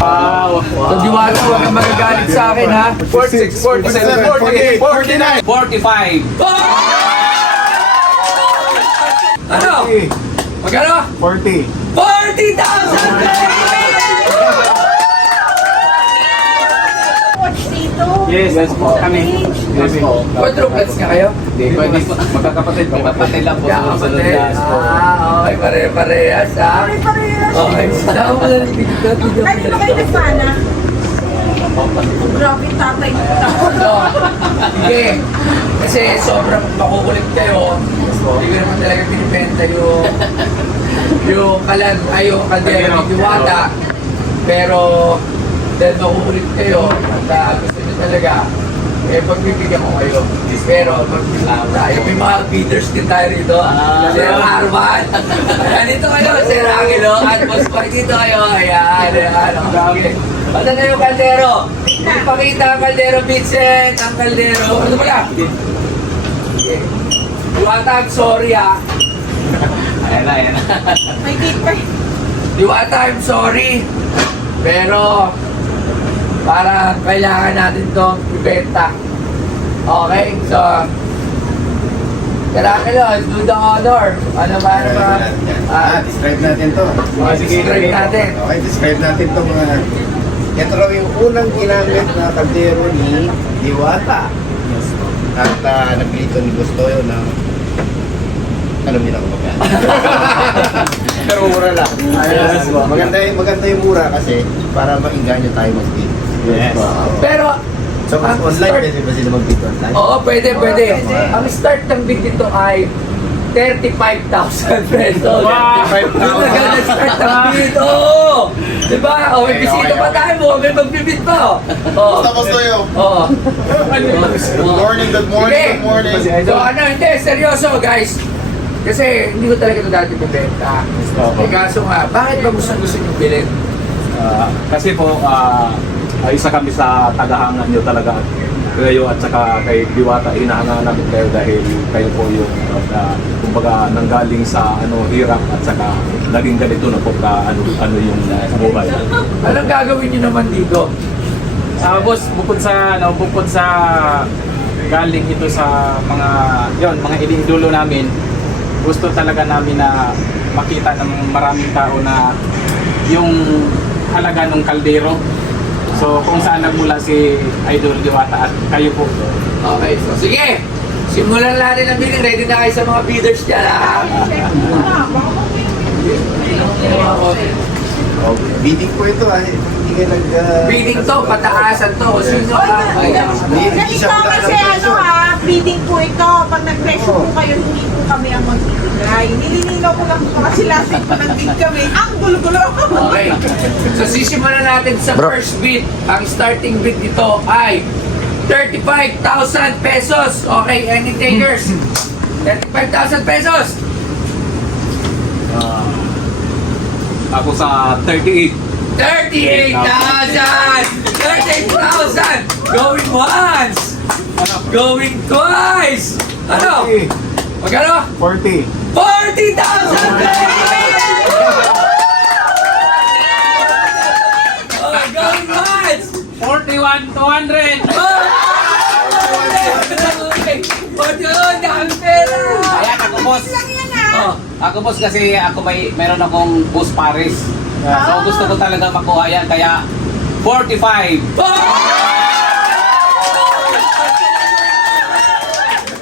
Wow. So, Diwata, huwag kang magagalit sa akin, ha? 46, 47, 48, 49, 45. Ano? Magkano? 40. 40,000 Watch dito. Yes po. Kami. Yes po. Quadruplets nga kayo? Hindi, pwede po. Magkakapatid po. Magkakapatid lang po. Susunod Kapatid. gas po. Okay, pare-parehas, ha? Pare-parehas. Okay, saan mo lang dito? Kahit ba kayo nagmana? Grabe yung tatay niyo. No. Sige. Kasi sobrang makukulit kayo. Hindi ko naman talaga pinipenta yung kaldero ng Diwata. Pero dahil makukulit kayo at gusto nyo talaga, pagbibigyan ko kayo. Pero tayo, may mga feeders din tayo rito. Sir Arman. Nandito kayo, Sir Angelo. At Boss Park dito kayo. Ayan. Okay. Ano na yung kaldero? Ipakita ang kaldero, Vincent. Ang kaldero. Ano pala? Diwata, I'm sorry, ha. Ayan na. May date pa. Diwata, I'm sorry. Pero, para kailangan natin itong ibenta. Okay? So, kailangan do the honor. Ano ba? Describe natin to. Describe natin. Okay, describe natin to mga... Ito raw yung unang ginamit na kaldero ni Diwata. At nagplito ni Gustoyo ng... Alam niyo na kung magkano. Pero mura lang. Maganda yung mura kasi para maingganyo tayo mag-bid. Yes. Pero, So, mas online kasi ba sila mag-bid online? oo, pwede. Ang start ng bid nito ay 35,000 pesos. Wow! 35,000 na start ng bid. Oo! Diba? O, may bisita pa tayo. May magbibid pa. Oo. Gustoyo. Oo. Good morning, good morning, good morning. So ano, hindi, seryoso guys. Kasi hindi ko talaga ito dati bibenta. Eh kaso nga, bakit ba gusto nyo bilhin? Kasi po, isa kami sa tagahangan nyo talaga. Kayo at saka kay Diwata, hinahangaan namin kayo dahil kayo po yung kumbaga nanggaling sa hirap at saka naging ganito na po ano yung buhay. Anong gagawin nyo naman dito? Boss, bukod sa galing ito sa mga iniidolo namin, gusto talaga namin na makita ng maraming tao na yung halaga ng kaldero. So kung saan nagmula si Idol Diwata at kayo po. Okay, so sige. Simulan natin ang bidding. Ready na kayo sa mga bidders dyan, ha? Bidding po ito hindi kayo nag... Bidding to, pataasan to. Sino ang Ganito kasi bidding po ito. Pag nag-presyo po kayo, hindi po kami ang magbibigay. Nililinaw ko lang po kasi last week pa nag-bid kami. Ang gulo-gulo. Okay. So sisimulan natin sa first bid. Ang starting bid nito ay 35,000 pesos. Okay, any takers? 35,000 pesos. Ako sa 38. 38,000! 38,000! Going once! Going twice! Ano? Magkano? 40. 40,000 pesos! Oh, going once! 41,200! Okay. Oh, dami pera! Ayan ako boss. Oh. Ako boss kasi meron akong bus Paris. So gusto ko talaga makuha yan kaya 45.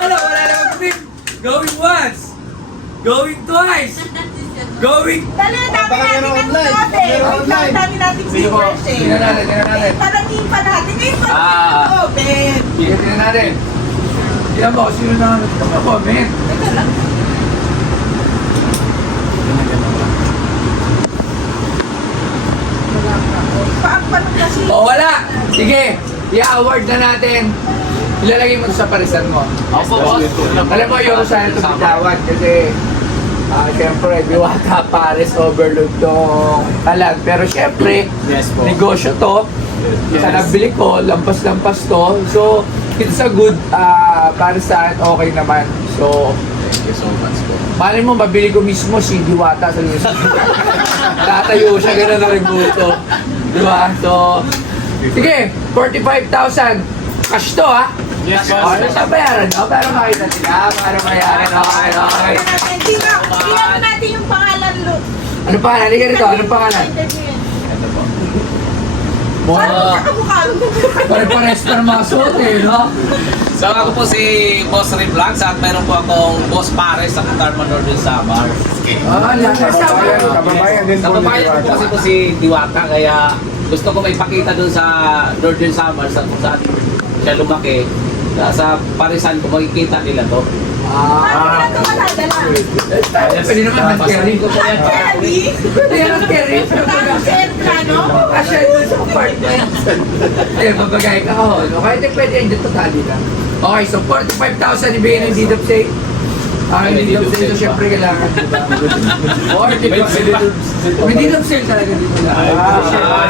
Ano, wala namang bid. Going once. Going twice. Going... Dali, dami natin ang online. lote. Ang dami natin viewers eh. Tingnan natin. Talagin pa natin. Ngayon pa Ah. natin open. Tingnan natin. Tingnan mo, sino na nag-comment? Ito lang. Paagpanog kasi. O, wala. Sige. I-award na natin. Ilalagay mo sa parisan mo. Opo boss. Alam mo, yung sana ito bitawad kasi siyempre, Diwata Paris overload tong talag. Pero siyempre, Yes po. negosyo to. Sa nagbili ko, lampas-lampas to. So, it's a good para sa akin, okay naman. So, Thank you so much po. Malay mo, mabili ko mismo si Diwata sa news. Tatayo siya, gano'n na rebuto. Diba? So, sige, 45,000. Cash to, ha? Yes, O, boss. nabayaran, no? Para makita sila, para mayaran. Okay, okay. Tingnan natin yung pangalan, Luke. Ano pangalan? Halika rito, anong pangalan? Ito po. Paano magkakamukha mo? Pare-pares pa ng mga suot, eh, no? So ako po si Boss Ray Vlogs at meron po akong Boss Pares sa Katarman Northern Samar. Kababayan din Sa po ni babayan ko po kasi Diwata. po si Diwata kaya gusto ko may pakita dun sa Northern Samar sa kung saan siya lumaki. Sa Parisan ko makikita nila to. Paano ka madadala? Pwede naman mag-carry. Ko po yan. Daddy? Pwede naman mag-carry. Parang sentra, no? Kasya doon sa apartment. Eh, mabagay ka ako. No? Kahit pwede yun, dito tali lang. Okay, so 45,000 ibigay ng deed of sale. Ang deed of sale, so syempre kailangan, diba? Or, may deed of sale talaga dito lang.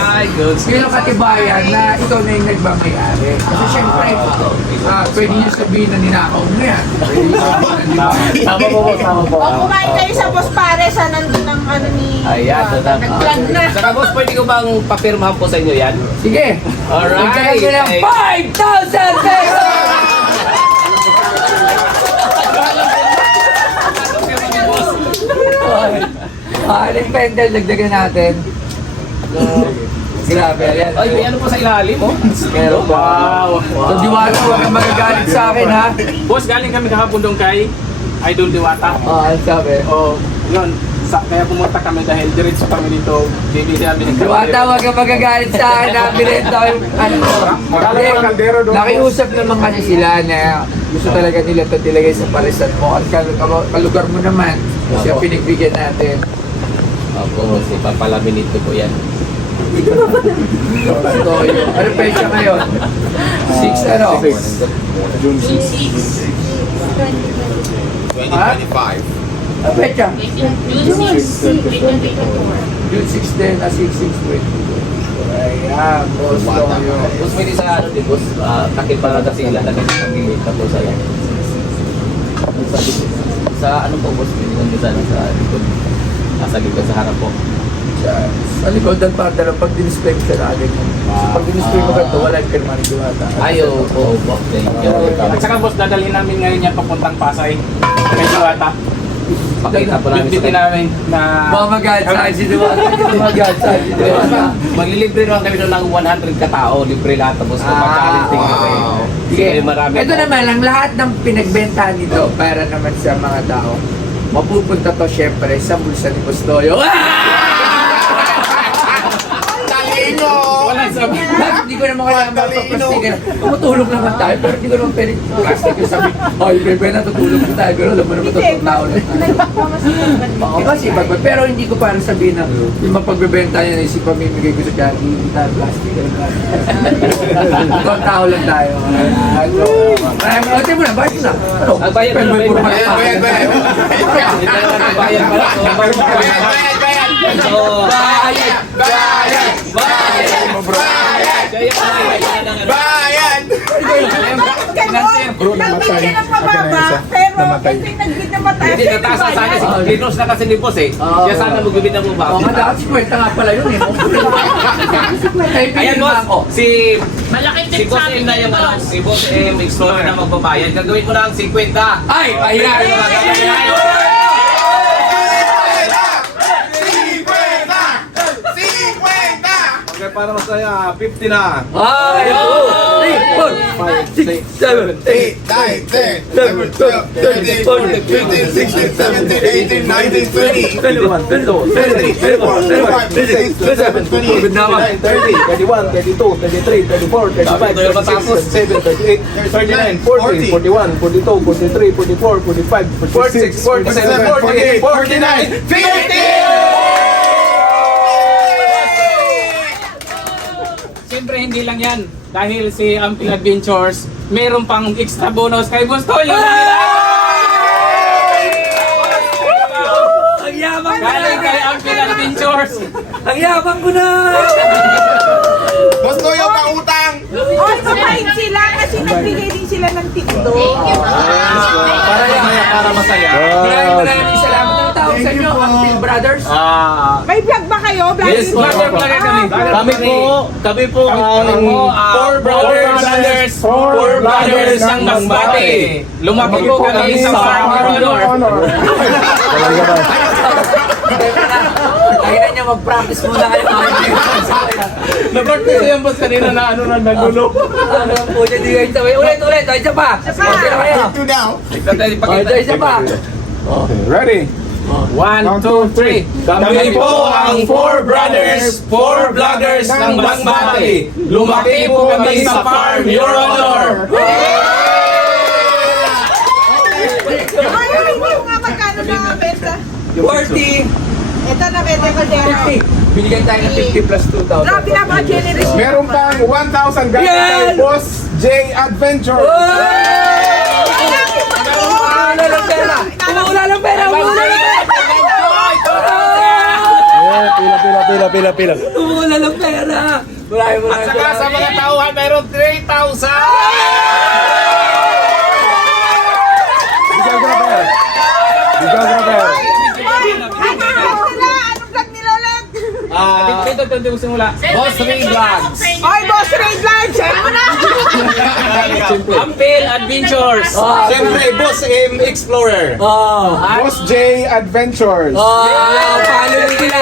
Ay, good. Yun ang katibayan na ikaw na yung nagbang-may-ari. Kasi syempre, pwede nyo sabihin na ninakaw mo yan. Pwede nyo sabihin na Tama po, boss. Tama po. O kumain kayo sa Boss Pares, nandun ang ano ni... Ayan, so nag-vlog na. Saka boss, pwede ko bang papirmahan po sa inyo yan? Sige! Alright. Magkakas nyo ng 5,000 pesos! Aling pendel, dagdagan natin. So, grabe, ayan. Ay, may ano po sa ilalim, oh. Meron ba? Wow. So, Diwata, huwag kang magagalit sa akin, ha? Boss, galing kami kahapon doon kay Idol Diwata. Ano sabi? O, yun. Kaya pumunta kami dahil diretso kami dito. Bibili namin ng Diwata, huwag kang magagalit sa akin, ha? Binenta ko yung, ano ko. Magkala yung kaldero doon. Nakiusap naman kasi sila na gusto talaga nila ito nilagay sa parisan mo. At kalugar mo naman. Kasi ang pinagbigyan natin. Opo, si papalamin ito po yan. So, yun. Ano pecha ngayon? 6 ano? June 6. 2025. Ano pecha? June 6 din, 6/6/20. Ayan, boss. So, yun. Boss, pwede sa ano din, boss, takip para kasi ilalagay sa pagiging na po sa yan. Sa ano po, boss, pwede nyo sana sa likod. Sa likod, sa harap po. Sa likod ng para pag dinisplay mo siya na agad mo. So, pag dinisplay mo ganito, wala yung pirma ni Diwata. Ayo po, boss, thank you. At saka boss, dadalhin namin ngayon yan papuntang Pasay. Kay Diwata. Pakita po namin Bitbitin namin na... Mga mag-add sa akin si Diwata. Mga mag-add sa akin si Diwata. Maglilibre naman kami doon ng 100 katao, libre lahat tapos magkakalinting kami. Sige, marami ito po. naman, ang lahat ng pinagbentahan nito para naman sa mga tao, mapupunta to syempre sa bulsa ni Bustoyo. Wala sabi. Bakit hindi ko naman kailangan magpaplastikan? Tumutulog naman tayo, pero hindi ko naman pwede plastic yung sabi, ay, bebe na, tutulog na tayo. Pero alam mo naman, tutulog na ako na. Oo, kasi pero hindi ko parang sabihin na yung mapagbebenta niya na isip pamimigay ko sa Jackie, hindi tayo plastic. Ibang tao lang tayo. Ate mo na, bayad mo na. Ano? Bayad na, Pero may puro bayad. bayad. Hindi na natin bayan pala. So, Bayad! Bayad! Bayan! Bakit ganon? Nag-bid siya ng pababa, pero kasi nag-bid na mataas. hindi nataas na sana si Linos na kasi ni boss eh. Siya sana magbibid ng Oo bubaba. nga, dapat 50 nga pala yun eh. Ayan boss, si Malaking si Boss M na yung ano, si Boss M Explorer na magbabayad. Gagawin mo na ang 50. Ay! Ayan! Okay, para masaya, 50 na. Ay! 3, 4, 5, 6, 7, 8, 9, 10, 11, 12, 13, 14, 15, 16, 17, 18, 19, 20, 22, 23, 24, 25, 26, 27, 29, 30, 31, 32, 33, 34, 35, 36, 37, 38, 39, 40, 41, 42, 43, 44, 45, 46, 47, 48, 49, 50! Siyempre hindi lang yan. Dahil si Amping Adventures, meron pang extra bonus kay Boss Toyo. Ang yabang ko Galing kay na! Amping Adventures. Ang yabang ko na! Gusto yung pautang! Oy, mabait sila kasi nagbigay din sila ng TikTok. Para masaya, para masaya. Maraming salamat ng tao sa inyo, Phil Brothers. May vlog ba kayo? Vlog Yes, din vlogger ba? talaga kami. Kami po ang Four brothers ng Masbate. Lumaki po kami sa Farm Honor. Kaya niya mag-practice muna kayo. Na-practice yan boss kanina na ano na nagulo. Ano po dyan, di kayo sabay. Ulit, isa pa. Okay na kayo. Ito now. Isa pa. Ready? 1, 2, 3. Kami po ang Four Brothers, Four Vloggers ng Masbate. Lumaki po kami sa Farm, Your Honor. Ay, hindi ko nga magkano na benta. 40. Ito na benta ko dyan. 50. Binigyan tayo ng 50 plus 2,000. Grabe na mga generous. Meron pang 1,000 galing Yan! kay Boss J Adventure. Umuula ng pera! Umuula ng pera! Umuula ng pera! Pila. Umuula ng pera! Maraming Saka sa mga tauhan, meron 3,000. Anong vlog nila ulit? Ito simula. Boss Ray Vlogs. Oy, Boss Ray Vlog! Share mo na! Ampil Adventures. Siyempre, Boss M Explorer. Boss J Adventures. Paano nyo sila?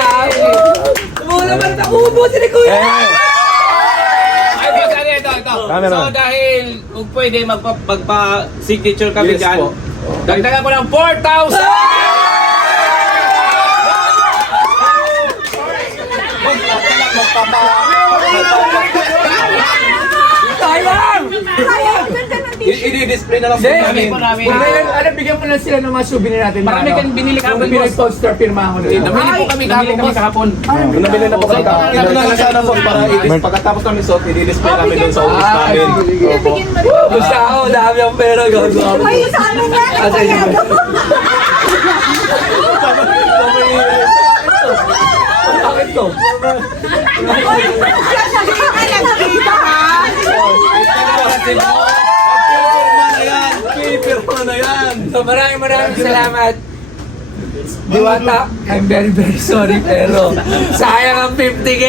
Umuula ba na ubo sila kuya? Ay, boss, ano ito? So dahil kung pwede magpa-signature kami Yes dyan, po. dagdagan ko ng 4,000! Sayang! Sayang, ganda ng t-shirt. I-display na lang po namin. Ano, bigyan mo na sila ng mga souvenir natin. Marami kang binili kahapon, Yung Pinoy boss. poster, pirmahan ko na. Namili po kami kahapon. Yung nabili na po kami. Ano na lang sana po para pagkatapos kami suot, i-display namin doon sa office namin. Opo. Bigyan mo rin. Gusto ako, dami ang pera. Gagawa. Ay, sa ano nga? Bakit to? Sasabihin ka lang dito, ha? Pirma na yan. So maraming salamat. Diwata, I'm very very sorry pero sayang ang 50K!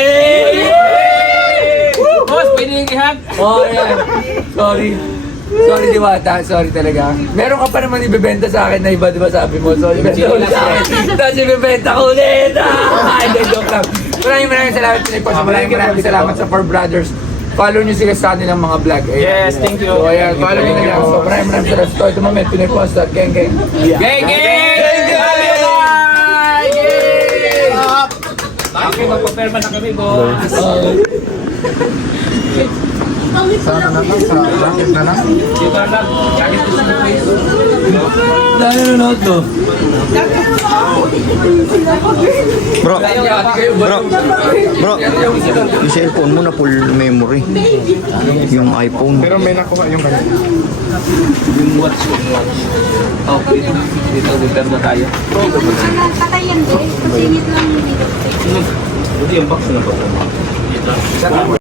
Boss, pwede yung ihag? Oh, yan. Sorry. Sorry Diwata, sorry talaga. Meron ka pa naman ibebenta sa akin na iba, di ba sabi mo? So, ibenta ulit sa akin. Tapos ibebenta ko ulit. Hindi, joke lang. Maraming salamat sa po. Maraming salamat sa Four Brothers. Follow nyo sila sa kanilang mga vlog. Ayan. Yes, thank you. So, ayan, follow nyo na lang. So, maraming salamat sa ito moment. Pinoy Poster. Geng, geng. Geng! Okay, magpa-perma na kami, boss. Sana na lang, sa jacket na lang. Dito na lang. Jacket to sa face. Dahil nanonood to. Bro, yung cellphone mo na full memory. Yung iPhone. Pero may nakuha yung kanina. Okay, dito na tayo. Patayan din. Masingit lang yung Buti yung box na po.